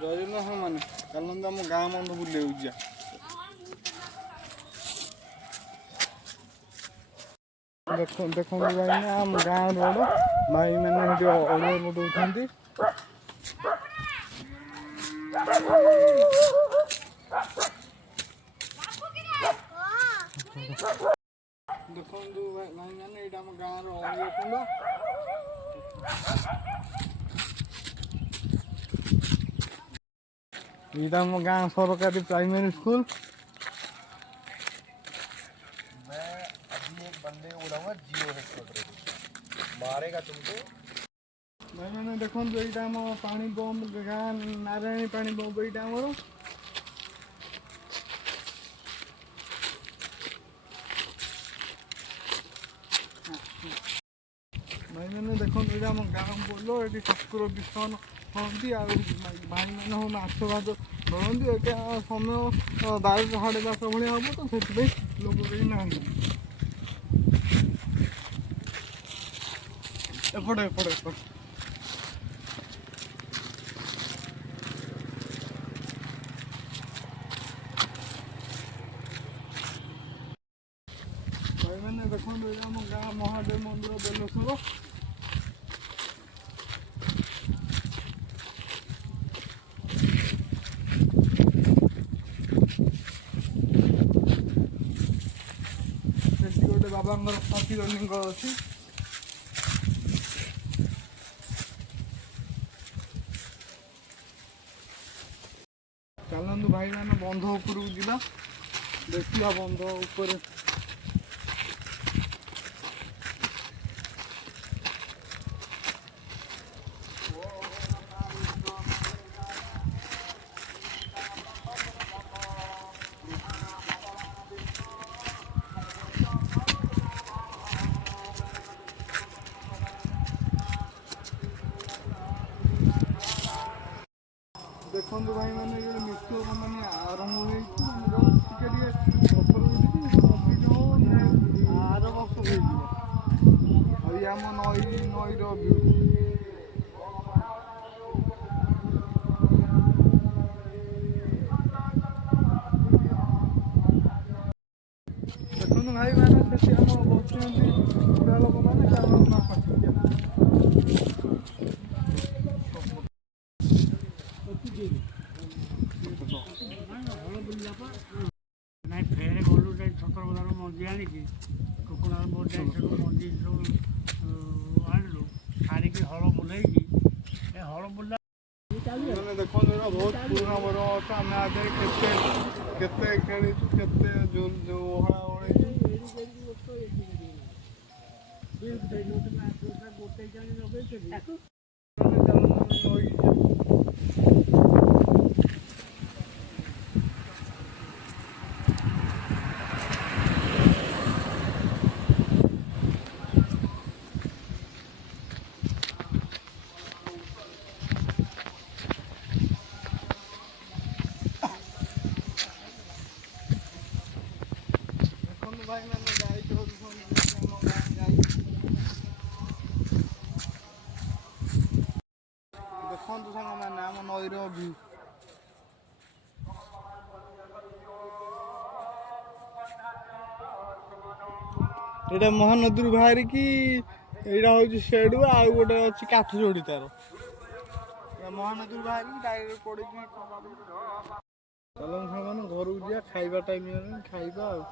ଜୟଜନ ମାନେ ଚାଲନ୍ତୁ ଆମ ଗାଁ ବନ୍ଧ ବୁଲିବାକୁ ଯିବା। ଦେଖନ୍ତୁ ଭାଇନା ଆମ ଗାଁ ରୋଡ଼ ଭାଇମାନେ ସେଠି ଅଳିଆ ପକାଉଛନ୍ତି। ଦେଖନ୍ତୁ ଭାଇମାନେ ଏଇଟା ଆମ ଗାଁର ଅଳିଆ କୁଣ୍ଡ। ଏଇଟା ଆମ ଗାଁ ସରକାରୀ प्राइमरी स्कूल। मैं अभी एक बंदे को बोलाऊंगा जियो हेडक्वार्टर मारेगा तुमको। भाईମାନେ ଦେଖନ୍ତୁ ଏଇଟା ଆମ ପାଣି ବମ୍ବ ଗାଁ ନାରାୟଣୀ ପାଣି ବମ୍ବ ଏଇଟା ଆମର। ଭାଇମାନେ ଦେଖନ୍ତୁ ଏଇଟା ଆମ ଗାଁ ବୋଲ ଏଠି ଠାକୁର ବିସର୍ଜନ ହୁଅନ୍ତି ଆଉ ଭାଇମାନେ ହଉ ମାଛ ଫାଛ ଧରନ୍ତି। ଏଟା ସମୟ 12ଟା ସାଢ଼େ 12ଟା ଭଳିଆ ହବ ତ ସେଥିପାଇଁ ଲୋକ କେହି ନାହାନ୍ତି। ଏପଟେ ଏପଟେ ଏପଟେ ଭାଇମାନେ ଦେଖନ୍ତୁ ଏଇଟା ଆମ ଗାଁ ମହାଦେବ ମନ୍ଦିର ବେଲେଶ୍ୱର। ସେଠି ଗୋଟେ ବାବାଙ୍କର ଫକୀର ଲିଙ୍ଗ ଅଛି। ଚାଲନ୍ତୁ ଭାଇମାନେ ବନ୍ଧ ଉପରକୁ ଯିବା ଦେଖିବା ବନ୍ଧ ଉପରେ। ଦେଖନ୍ତୁ ଭାଇମାନେ ଏଠି ନୃତ୍ୟ ମାନେ ଆରମ୍ଭ ହେଇଛି ଟିକେ ଟିକେ ପଥର ଉଠିଛି କମ୍ପ୍ଲିଟ୍ ହବ ଆର ବର୍ଷ ହେଇଯିବ। ଆଉ ଇଏ ଆମ ନଈର ଭିଉ। ଦେଖନ୍ତୁ ଭାଇମାନେ ସେଠି ଆମର ବସିଛନ୍ତି ବୁଢ଼ା ଲୋକମାନେ ଚାଲନ୍ତୁ ତାଙ୍କ ପାଖକୁ ଯିବା। ନାଇଁ ଫେରେ ଗଲୁ ଯାଇ ଛତର ବଜାରରୁ ମଞ୍ଜି ଆଣିକି କୁକୁଡ଼ା ମୋର ଯାଇ ସେଠୁ ମଞ୍ଜି ସବୁ ଆଣିଲୁ ଆଣିକି ହଳ ବୁଲେଇକି ଏ ହଳ ବୁଲା ଦେଖନ୍ତୁ ଏଇଟା ବହୁତ ପୁରୁଣା ବର ଗଛ। ଆମେ ଆଗରେ କେତେ କେତେ ଖେଳିଛୁ କେତେ ଯେଉଁ ଓହଳା ଓହଳେଇଛୁ। ଗୋଟେ ଜାଣି ଲଗେଇଛନ୍ତି। ଭାଇମାନେ ଗାଈ ଚରୁଛନ୍ତି ଆମ ଗାଁ ଗାଈ। ଦେଖନ୍ତୁ ସାଙ୍ଗମାନେ ଆମ ନଈର ଭିଉ। ଏଇଟା ମହାନଦୀରୁ ବାହାରିକି ଏଇଟା ହେଉଛି ସେଡୁଆ ଆଉ ଗୋଟେ ଅଛି କାଠ ଯୋଡ଼ି ତାର। ମହାନଦୀରୁ ବାହାରିକି ଡାଇରେକ୍ଟ ପଡ଼ିକି ଚାଲନ୍ତୁ ସାଙ୍ଗମାନେ ଘରକୁ ଯିବା ଖାଇବା ଟାଇମ୍ ହେଲାଣି ଖାଇବା ଆଉ।